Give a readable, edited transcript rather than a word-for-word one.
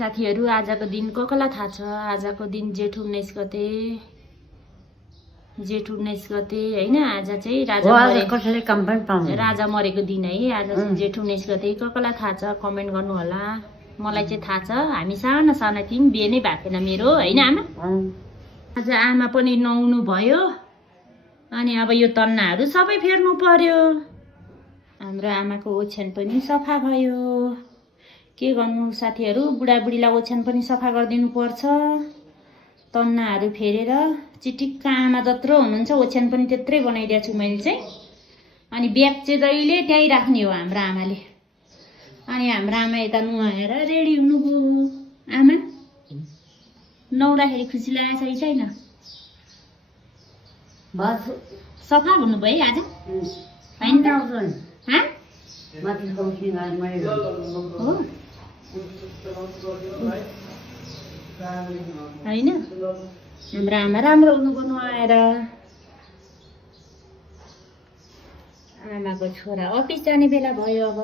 साथीहरू आजको दिन कसलाई थाहा छ आजको दिन जेठ 19 गते हैन आज चाहिँ राजा मरेको दिन है आज जेठ 19 गते कसलाई थाहा छ कमेन्ट गर्नु होला मलाई चाहिँ थाहा छ हामी सानो सानो थियौं बिहे नै भएको थिएन मेरो हैन आमा आज आमा पनि नुहाउनु भयो अनि अब यो तन्नाहरू सबै फेर्नु पर्यो हाम्रो आमाको ओछ्यान पनि सफा भयो के गर्नु साथीहरू बुढाबुढीलाई ओछ्यान पनि सफा गरिदिनु पर्छ तन्नाहरू फेरेर चिटिक्क आमा जत्रो हुनुहुन्छ ओछ्यान पनि त्यत्रै बनाइदिएको छु मैले चाहिँ अनि ब्याग चाहिँ जहिले त्यही राख्ने हो हाम्रो आमाले अनि हाम्रो आमा यता नुहाएर रेडी हुनुभयो आमा नुहाउँदाखेरि खुसी लागेछ कि छैन सफा हुनुभयो है आज हैन त हैन हाम्रो आमा राम्रो हुनुभयो नुहाएर आमाको छोरा अफिस जाने बेला भयो अब